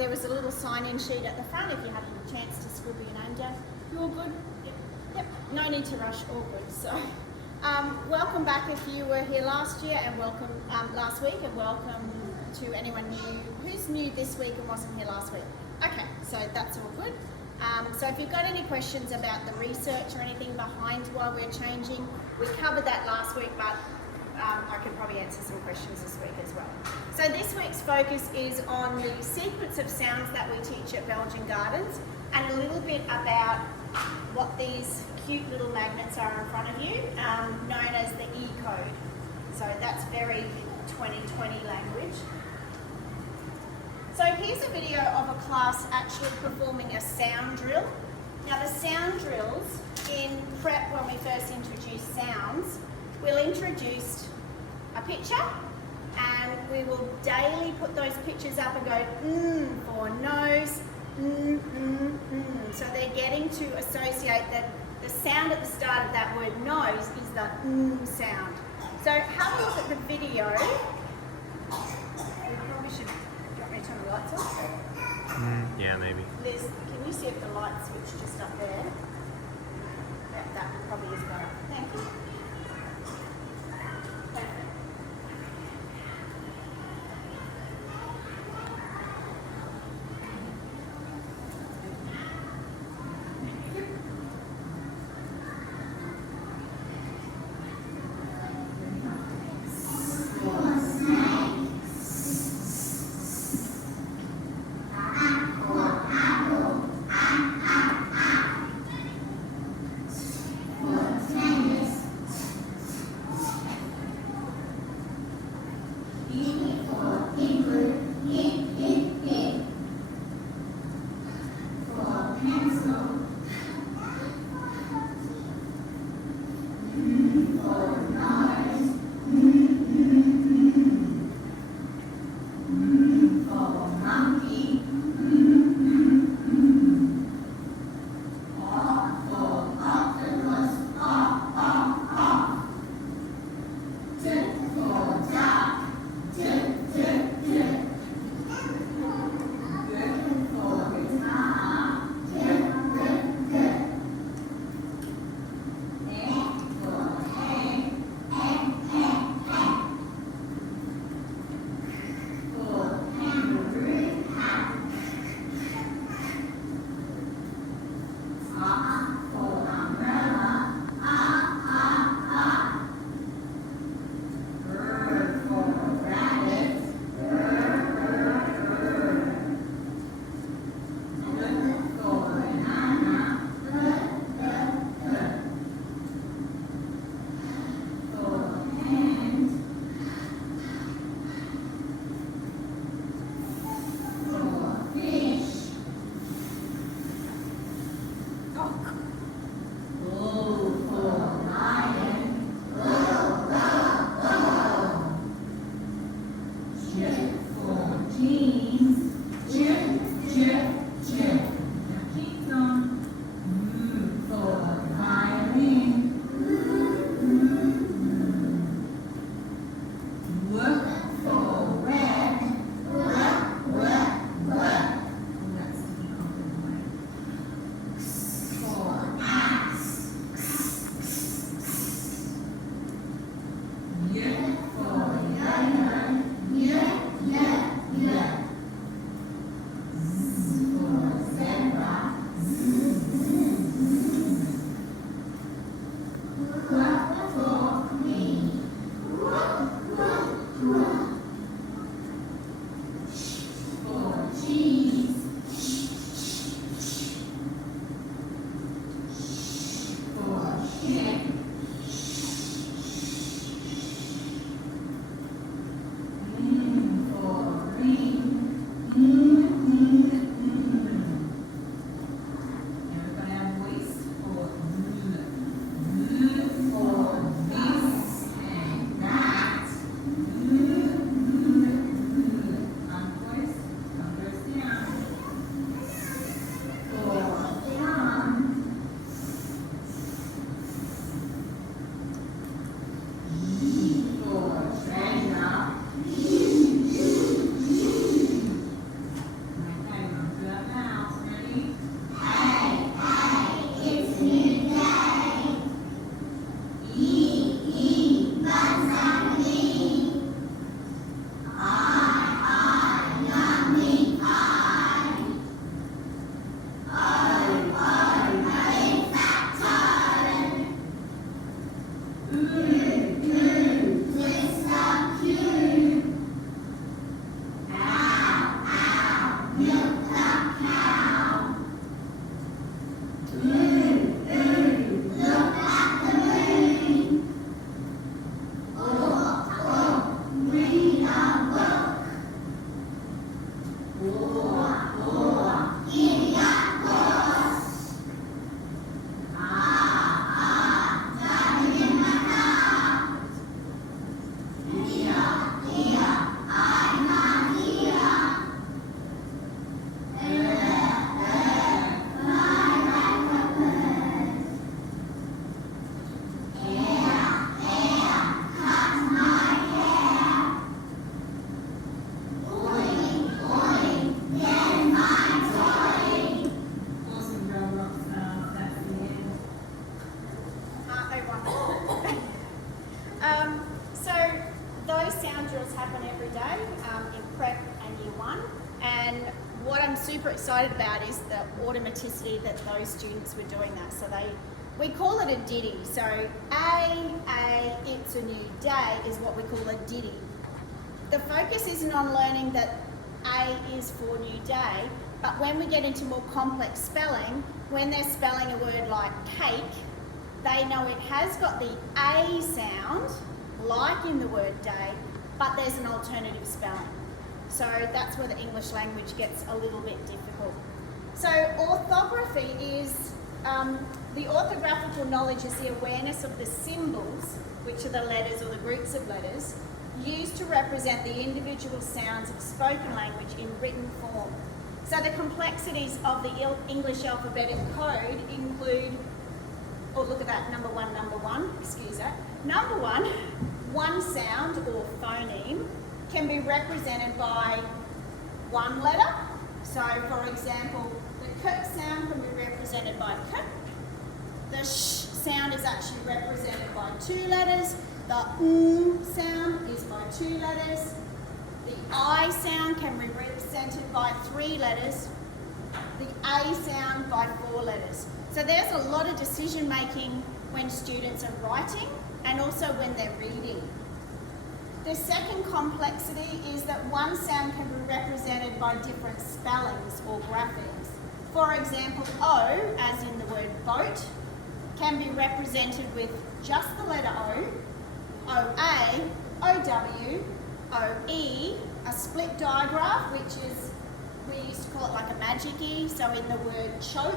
There was a little sign-in sheet at the front if you had a chance to scribble your name down. You all good? Yep. No need to rush. All good. So, welcome back if you were here last year, and welcome last week, and welcome to anyone who's new this week and wasn't here last week. Okay, so that's all good. So if you've got any questions about the research or anything behind why we're changing, we covered that last week, but I can probably answer some questions this week as well. So this week's focus is on the sequence of sounds that we teach at Belgian Gardens, and a little bit about what these cute little magnets are in front of you, known as the E code. So that's very 2020 language. So here's a video of a class actually performing a sound drill. Now the sound drills in prep, when we first introduced sounds, we'll introduce a picture, and we will daily put those pictures up and go for nose, So they're getting to associate that the sound at the start of that word nose is the sound. So have a look at the video. We probably should, do you want me to turn the lights off? Yeah, maybe. Liz, can you see if the light switch just up there? That probably is better. Thank you. And what I'm super excited about is the automaticity that those students were doing that. So we call it a ditty. So it's a new day is what we call a ditty. The focus isn't on learning that A is for new day, but when we get into more complex spelling, when they're spelling a word like cake, they know it has got the A sound, like in the word day, but there's an alternative spelling. So that's where the English language gets a little bit difficult. So orthography is, the orthographical knowledge is the awareness of the symbols, which are the letters or the groups of letters, used to represent the individual sounds of spoken language in written form. So the complexities of the English alphabetic code include, oh look at that, number one, excuse that. Number one sound or phoneme can be represented by one letter. So for example, the k sound can be represented by k. The sh sound is actually represented by 2 letters. The sound is by 2 letters. The I sound can be represented by 3 letters. The A sound by 4 letters. So there's a lot of decision making when students are writing and also when they're reading. The second complexity is that one sound can be represented by different spellings or graphics. For example, O, as in the word boat, can be represented with just the letter O, OA, OW, OE, a split digraph, which is, we used to call it like a magic E, so in the word choke,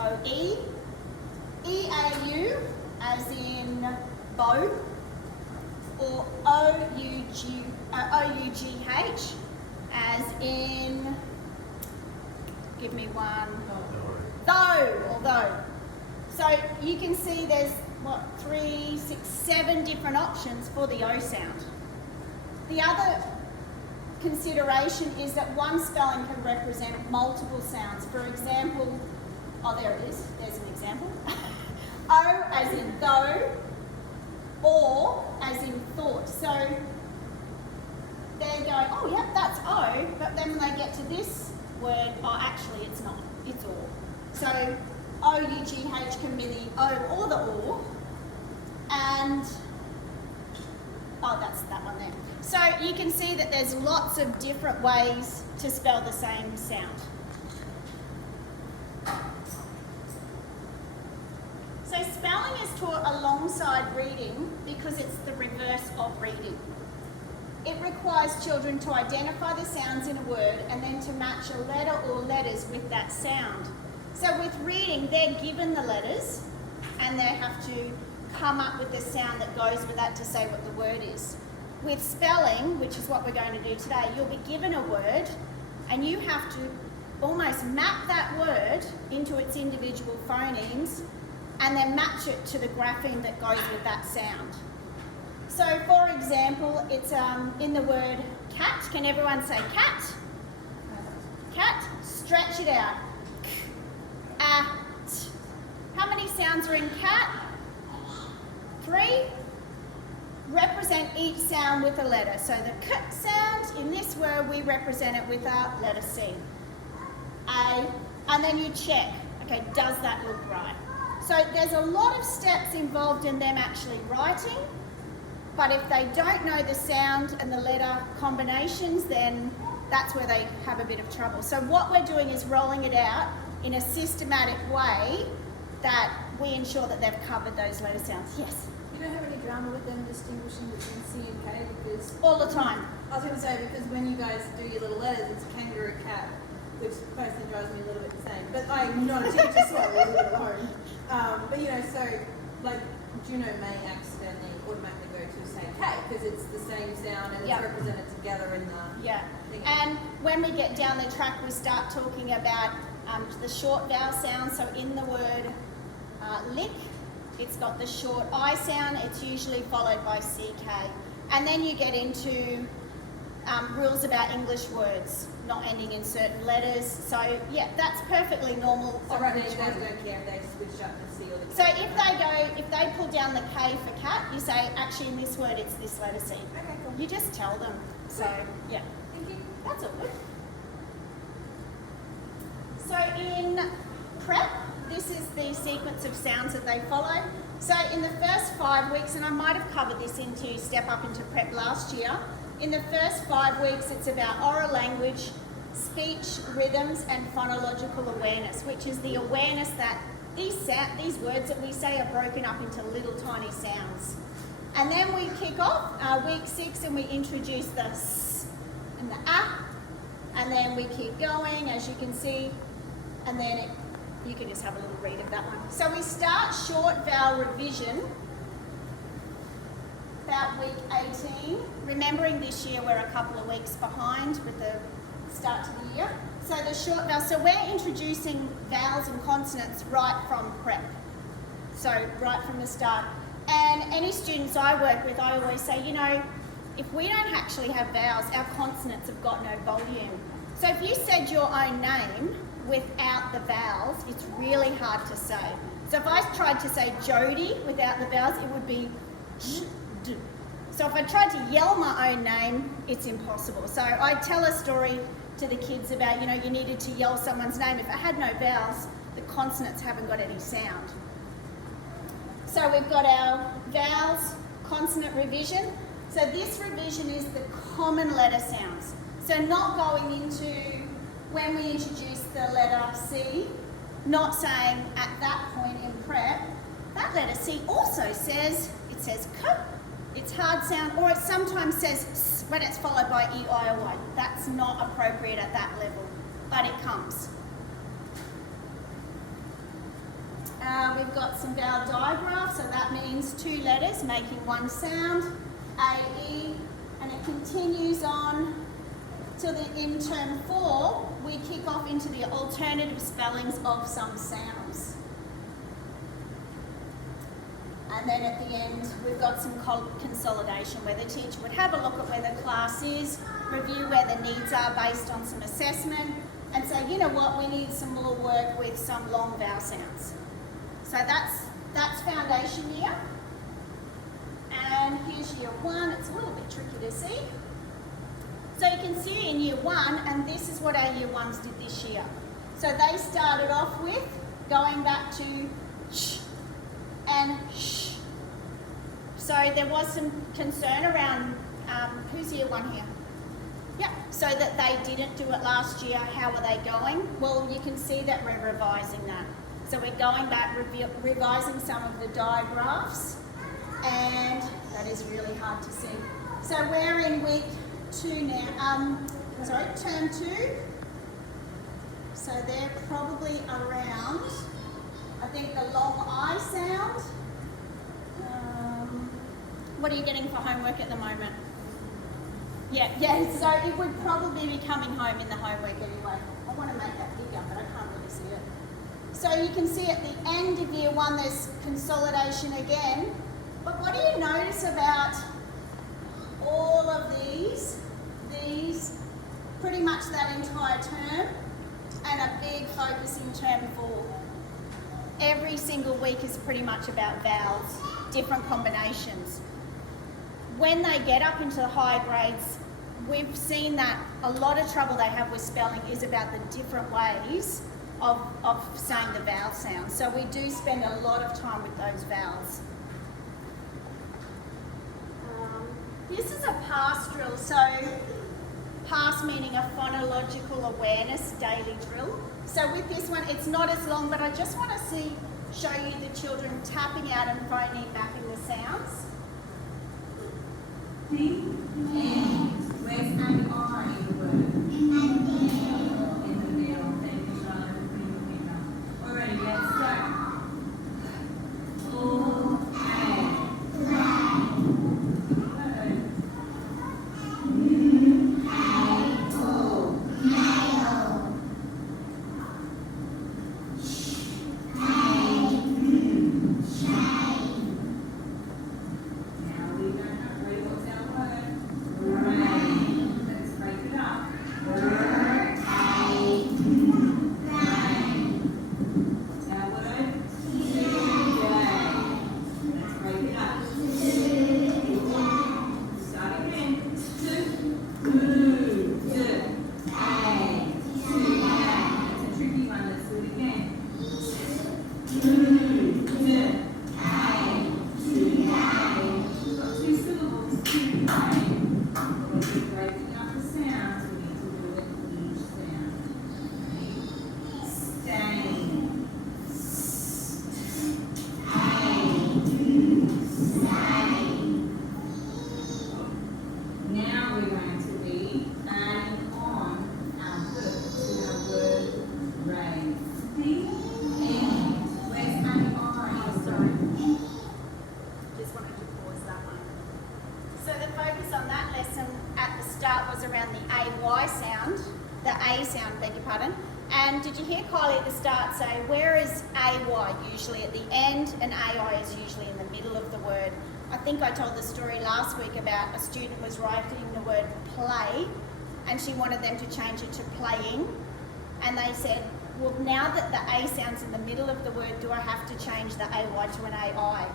OE, EAU, as in bow, or OUGH, as in, give me one, though. So you can see there's, 3, 6, 7 different options for the O sound. The other consideration is that one spelling can represent multiple sounds. For example, there it is, there's an example. O as in though, or as in thought. So they're going, oh yep, that's O, but then when they get to this word, oh actually it's not, it's or. So OUGH can be the O or the or, and that's that one there. So you can see that there's lots of different ways to spell the same sound. So spelling is taught alongside reading because it's the reverse of reading. It requires children to identify the sounds in a word and then to match a letter or letters with that sound. So with reading, they're given the letters and they have to come up with the sound that goes with that to say what the word is. With spelling, which is what we're going to do today, you'll be given a word and you have to almost map that word into its individual phonemes and then match it to the grapheme that goes with that sound. So for example, it's in the word cat. Can everyone say cat? Cat, stretch it out. At. How many sounds are in cat? 3. Represent each sound with a letter. So the k sound, in this word, we represent it with a letter C. A, and then you check, okay, does that look right? So there's a lot of steps involved in them actually writing, but if they don't know the sound and the letter combinations, then that's where they have a bit of trouble. So what we're doing is rolling it out in a systematic way that we ensure that they've covered those letter sounds. Yes? You don't have any drama with them distinguishing between C and K because... All the time. I was going to say, because when you guys do your little letters, it's kangaroo, cat, which personally drives me a little bit insane. But I'm not a teacher, so I leave it at home. But you know, so, like, Juno may accidentally automatically go to say K, because it's the same sound and it's represented together in the thing. And when we get down the track, we start talking about the short vowel sound. So in the word lick, it's got the short I sound. It's usually followed by CK. And then you get into rules about English words not ending in certain letters. So yeah, that's perfectly normal. So right now you guys don't care if they switch up the C or the K. So if they pull down the K for cat, you say actually in this word it's this letter C. Okay, cool. You just tell them. So yeah. Thank you. That's all good. prep, this is the sequence of sounds that they follow. So in the first 5 weeks, and I might have covered this into Step Up into Prep last year, in the first 5 weeks it's about oral language, speech, rhythms and phonological awareness, which is the awareness that these words that we say are broken up into little tiny sounds. And then we kick off week 6 and we introduce the S and the A, and then we keep going, as you can see, and then you can just have a little read of that one. So we start short vowel revision about week 18, remembering this year we're a couple of weeks behind with the start to the year. So the short vowel, so we're introducing vowels and consonants right from prep. So right from the start. And any students I work with, I always say, you know, if we don't actually have vowels, our consonants have got no volume. So if you said your own name without the vowels, it's really hard to say. So if I tried to say Jodie without the vowels, it would be J-D. So if I tried to yell my own name, it's impossible. So I tell a story to the kids about, you know, you needed to yell someone's name. If it had no vowels, the consonants haven't got any sound. So we've got our vowels, consonant revision. So this revision is the common letter sounds. So not going into when we introduce the letter C, not saying at that point in prep, that letter C also says, it says K, it's hard sound, or it sometimes says S when it's followed by E, I, or Y. That's not appropriate at that level, but it comes. We've got some vowel digraphs, so that means 2 letters making one sound, A, E, and it continues on till in term 4, we kick off into the alternative spellings of some sounds. And then at the end, we've got some consolidation where the teacher would have a look at where the class is, review where the needs are based on some assessment, and say, you know what, we need some more work with some long vowel sounds. So that's foundation year. And here's year 1. It's a little bit tricky to see. So you can see in year 1, and this is what our year 1s did this year. So they started off with going back to sh and sh. So there was some concern around, who's year 1 here? Yep, so that they didn't do it last year. How are they going? Well, you can see that we're revising that. So we're going back, revising some of the digraphs, and that is really hard to see. So we're in week 2 now, term 2. So they're probably around, I think, the long I sound. What are you getting for homework at the moment? Yeah, so it would probably be coming home in the homework anyway. I want to make that bigger, but I can't really see it. So you can see at the end of year 1, there's consolidation again. But what do you notice about all of these, pretty much that entire term, and a big focus in term 4? Every single week is pretty much about vowels, different combinations. When they get up into the higher grades, we've seen that a lot of trouble they have with spelling is about the different ways of saying the vowel sounds. So we do spend a lot of time with those vowels. This is a pass drill. So pass meaning a phonological awareness daily drill. So with this one, it's not as long, but I just want to show you the children tapping out and phoning back in the sounds. Where's an R in the word? In the middle. Thank you, Charlotte, for putting your finger. Alrighty, let's start. Let's break it up. sound, the A sound, beg your pardon. And did you hear Kylie at the start say, where is AY usually at the end and AI is usually in the middle of the word? I think I told the story last week about a student was writing the word play and she wanted them to change it to playing. And they said, well, now that the A sound's in the middle of the word, do I have to change the AY to an AI?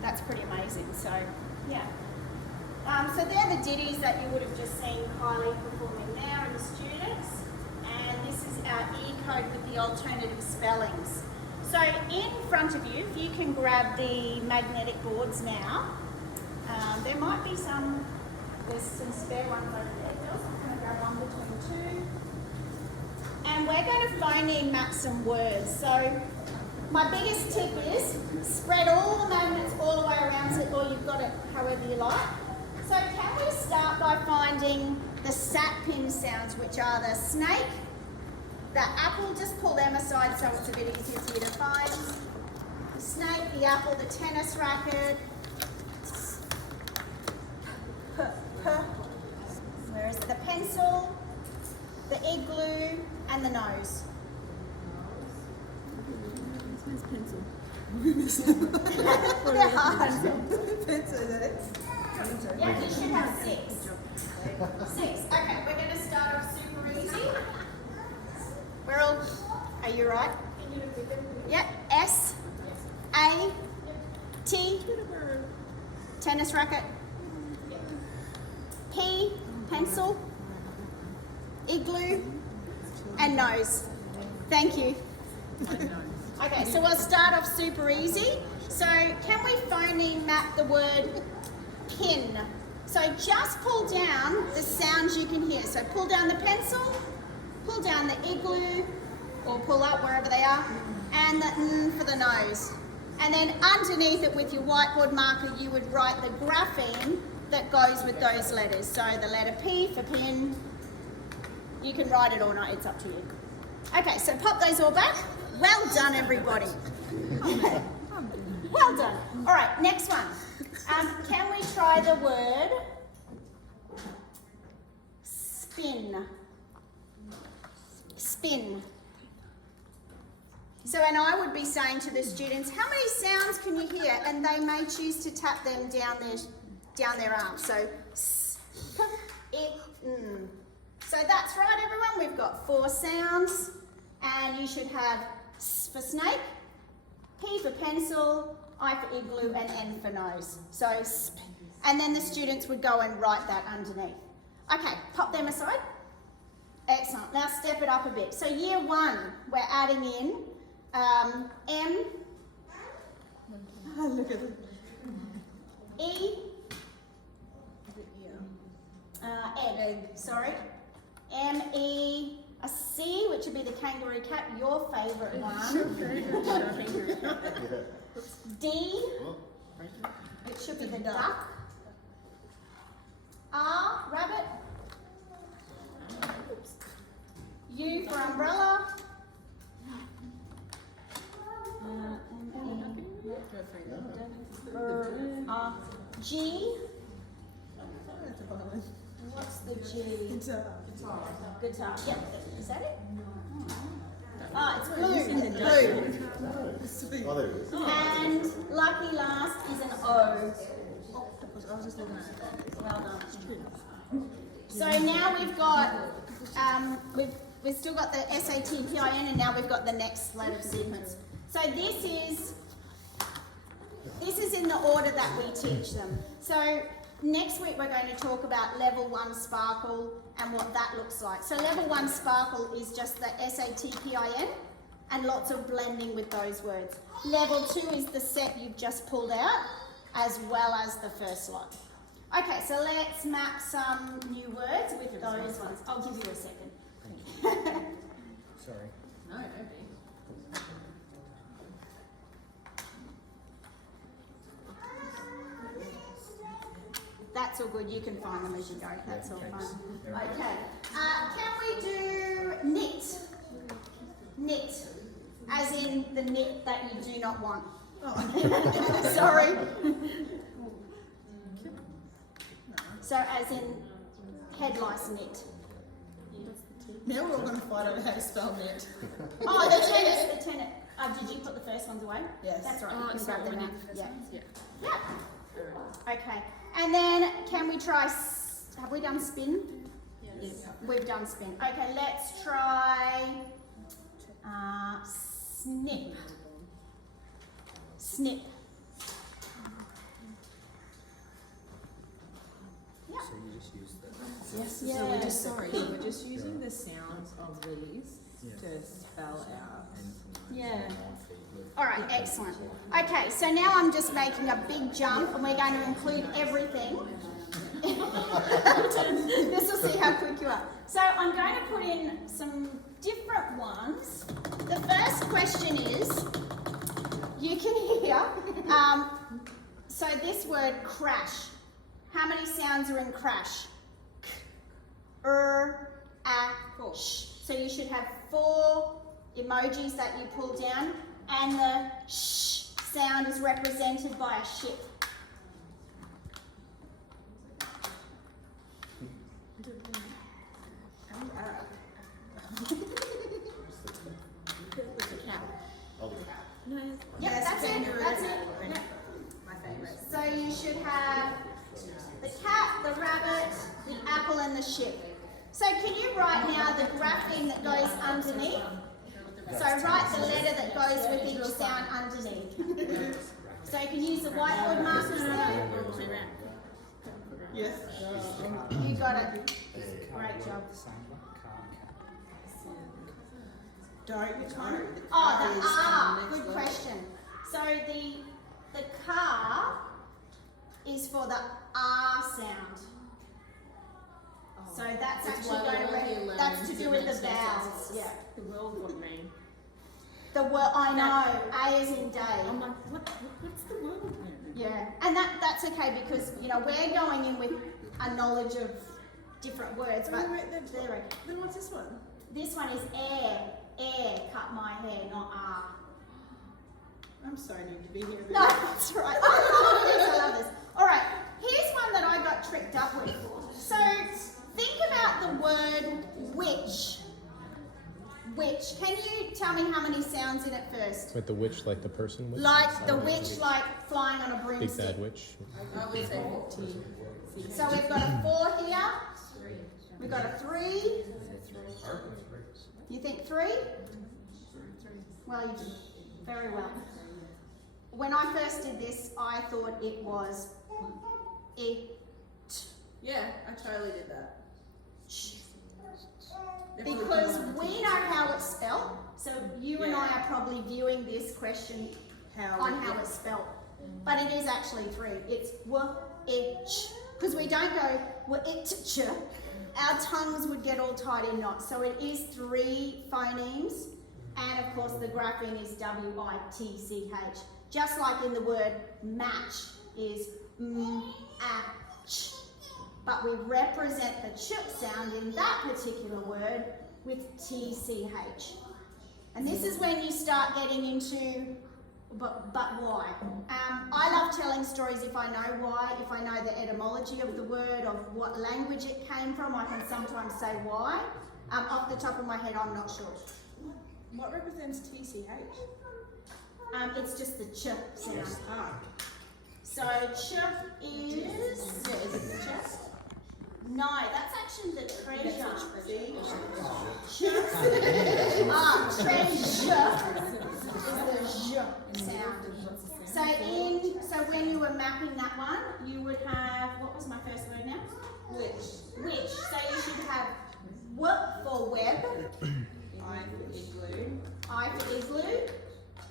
That's pretty amazing, so yeah. So they're the ditties that you would have just seen Kylie performing there and the students. And this is our E-code with the alternative spellings. So in front of you, if you can grab the magnetic boards now, there might be there's some spare ones over there. Girls, I'm going to grab one between two. And we're going to phone in map some words. So my biggest tip is spread all the magnets all the way around or you've got it however you like. So can we start by finding the sat-pin sounds, which are the snake, the apple, just pull them aside so it's a bit easier for you to find. The snake, the apple, the tennis racket. Where is it? The pencil, the igloo, and the nose. Pencil. They're hard. Pencil, is it? Yeah, you should have 6. 6. Okay, we're going to start off super easy. We're all, are you right? Yep. S, A, T, tennis racket, P, pencil, igloo, and nose. Thank you. Okay, so we'll start off super easy. So can we phoneme map the word pin? So just pull down the sounds you can hear. So pull down the pencil, pull down the igloo, or pull up wherever they are, and the N for the nose. And then underneath it with your whiteboard marker, you would write the grapheme that goes with those letters. So the letter P for pin, you can write it or not, it's up to you. Okay, so pop those all back. Well done, everybody. Well done. All right, next one. Can we try the word spin? Spin. So, and I would be saying to the students, how many sounds can you hear? And they may choose to tap them down their arm. So, s, p, I, n. So that's right, everyone. We've got 4 sounds, and you should have S for snake, P for pencil, I for igloo, and N for nose. So, sp, and then the students would go and write that underneath. Okay, pop them aside. Excellent. Now step it up a bit. So year 1, we're adding in M. Oh, look at it. E. Egg. Sorry. M, E, a C, which would be the kangaroo cat, your favourite one. D, it should be the duck. R, rabbit. U for umbrella. G. What's the G? Guitar. Yep. Is that it? Ah, it's blue. Oh, there it is. And lucky last is an O. Well done. So now we've got, we've still got the SAT PIN, and now we've got the next letter sequence. So this is in the order that we teach them. So next week we're going to talk about level 1 sparkle and what that looks like. So level 1 sparkle is just the SAT PIN and lots of blending with those words. Level 2 is the set you've just pulled out, as well as the first lot. Okay, so let's map some new words with those ones. I'll give you a second. Sorry. No, don't be. That's all good. You can find them as you go. That's all fun. Okay. Can we do knit? Knit. As in the knit that you do not want. Oh. Sorry. So as in head lice knit. Now we're all going to find out how to spell net. Oh, the tennis. Did you put the first ones away? Yes. That's right. Oh, You can sorry, grab them we out. need the first Yeah. ones? Yeah. Yeah. Okay. And then can we try, have we done spin? Yes. We've done spin. Okay, let's try snip. Snip. Yeah. So you just use the. Yes, Yeah. so we're just using the sounds of these to spell out. Yeah. All right, excellent. Okay, so now I'm just making a big jump and we're going to include everything. This will see how quick you are. So I'm going to put in some different ones. The first question is, you can hear, so this word crash. How many sounds are in crash? Sh. So you should have 4 emojis that you pull down, and the sh sound is represented by a ship. Yep, that's it. That's it. Yep. My favourite. So you should have the cat, the rabbit, the apple, and the ship. So can you write now the grapheme that goes underneath? So write the letter that goes with each sound underneath. So you can use the whiteboard markers there. Yes. You got it. Great job. Don't. Oh, the R. Good question. So the car is for the R sound. So that's actually going to that's to do with the vowels. Yeah. The world would mean. The word I know. A is in day. I'm like, what's the world mean? Yeah, and that's okay because we're going in with a knowledge of different words, but they're okay. Then what's this one? This one is air. Air, cut my hair, not R. I'm sorry, I need to be here. No, that's right. I love this. All right, here's one that I got tricked up with. So think about the word which. Which. Can you tell me how many sounds in it first? With the witch, like the person witch? Like the witch, like flying on a Big broomstick. bad witch. I would say 15. So we've got a 4 here. We've got a 3. You think 3? Well, you did very well. When I first did this, I thought it was it. Yeah, I totally did that. Because we know how it's spelled, so you and I are probably viewing this question on how it's spelled. But it is actually 3. It's w-itch. Because we don't go w-itch. Our tongues would get all tied in knots. So it is 3 phonemes. And of course the grapheme is W-I-T-C-H. Just like in the word match is m-a-ch. But we represent the ch sound in that particular word with T-C-H. And this is when you start getting into, but why? I love telling stories if I know why, if I know the etymology of the word, of what language it came from, I can sometimes say why. Off the top of my head, I'm not sure. What represents TCH? It's just the ch sound. Ah. So ch is... Yeah, is it the chest? No, that's actually the treasure. See? Treasure is the j sound. So when you were mapping that one, you would have, what was my first word now? Which. So you should have w for web, I for igloo. I for igloo,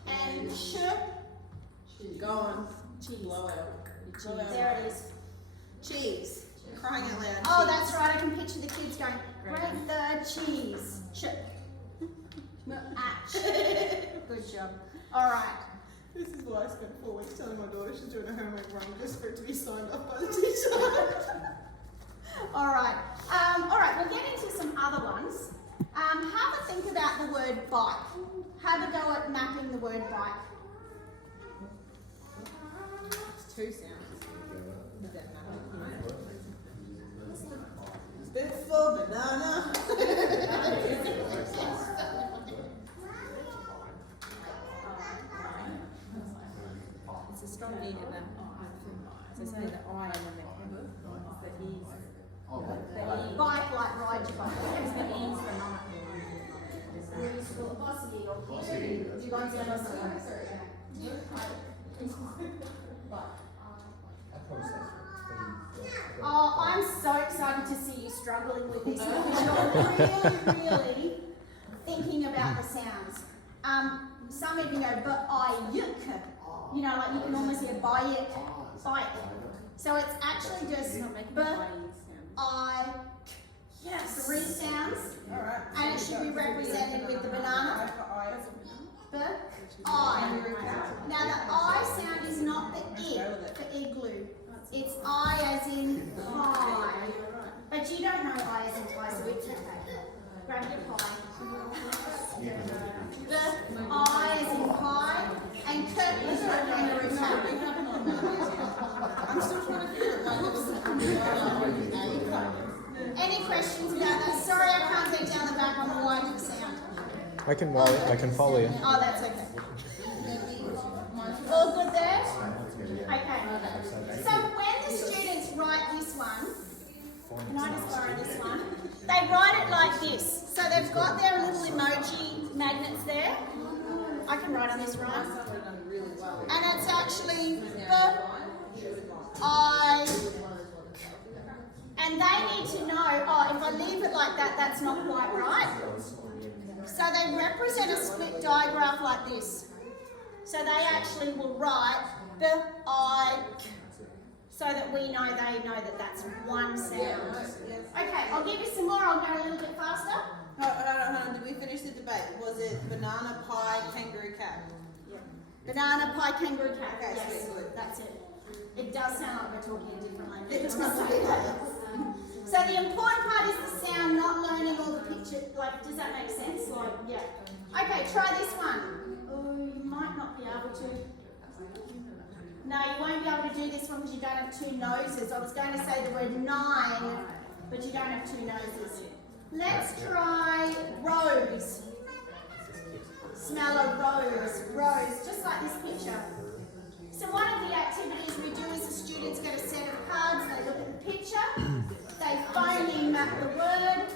and ch. Go on. Blow out. Blow out. There it is. Cheese. Crying out loud. Oh, cheese. that's right. I can picture the kids going, break the cheese. Ch. Good job. All right. This is why I spent 4 weeks telling my daughter she's doing her homework wrong, just for it to be signed off by the teacher. All right. We'll get into some other ones. Have a think about the word bike. Have a go at mapping the word bike. It's 2 sounds. Does that matter? Spit for banana. One sound on the other. Oh, I'm so excited to see you struggling with this because you're really thinking about the sounds. Some even go but-I-yuk. You know, like you can almost hear bike. So it's actually just b-I. Yes. 3 sounds. Alright. And it should be represented with the banana. B-I. Now the I sound is not the I for igloo. It's I as in pie. But you don't know I as in pie, so it's okay. Grab your pie. The I as in pie and Kurt is your kangaroo cat. I'm still trying to figure out Any questions about that? Sorry, I can't get down the back on the Y sound. I can follow you. Oh, that's okay. All good there? Okay. So when the students write this one, can I just borrow this one? They write it like this. So they've got their little emoji magnets there. I can write on this, right? And it's actually I. And they need to know, oh, if I leave it like that, that's not quite right. So they represent a split digraph like this. So they actually will write the I, so that we know they know that that's one sound. Okay, I'll give you some more. I'll go a little bit faster. Hold on. Did we finish the debate? Was it banana, pie, kangaroo, cat? Banana, pie, kangaroo, cat. Okay, Yes, sweet, good. that's it. It does sound like we're talking a different language. So the important part is the sound, not learning all the picture. Like, does that make sense? Like, yeah. Okay, try this one. Oh, you might not be able to. No, you won't be able to do this one because you don't have 2 noses. I was going to say the word 9, but you don't have 2 noses. Let's try rose. Smell a rose. Rose, just like this picture. So one of the activities we do is the students get a set of cards, they look at the picture, they phoneme map the word.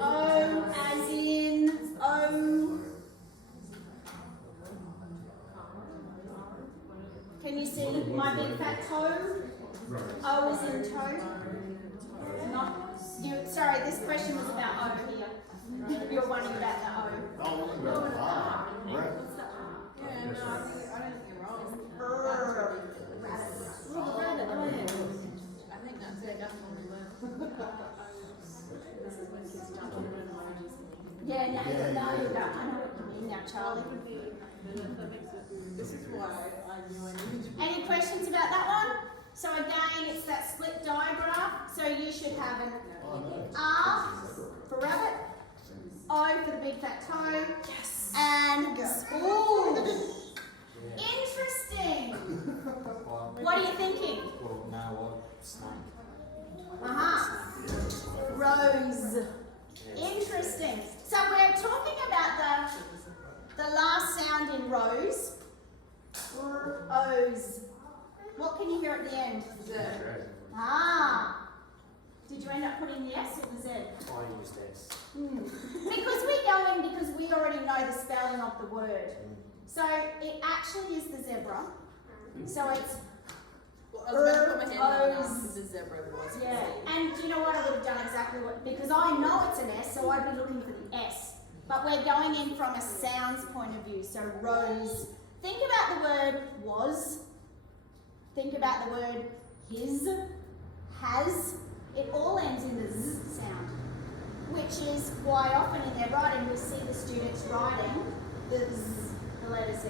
O as in O. Can you see my big fat toe? O as in toe. Not you. Sorry, this question was about O here. You're wondering about the O. Oh, right. Yeah, no, I don't think you're wrong. I think that's it. Yeah, no, you don't. I know what you mean now, Charlie. This is why I knew I needed to. Any questions about that one? So again, it's that split digraph. So you should have an R for rabbit, O for the big fat toe, and ooh, interesting. What are you thinking? Rose. Interesting. So we're talking about the last sound in rose. O's. What can you hear at the end? Z. Ah. Did you end up putting the S or the Z? I used S. Because we go in because we already know the spelling of the word. So it actually is the zebra. So it's Well, I was going to put my hand on O's. the zebra was. yeah. And do you know what? I would have done exactly what, because I know it's an S, so I'd be looking for the S. But we're going in from a sounds point of view. So rose. Think about the word was. Think about the word his, has. It all ends in the Z sound, which is why often in their writing we see the students writing the Z, the letter Z.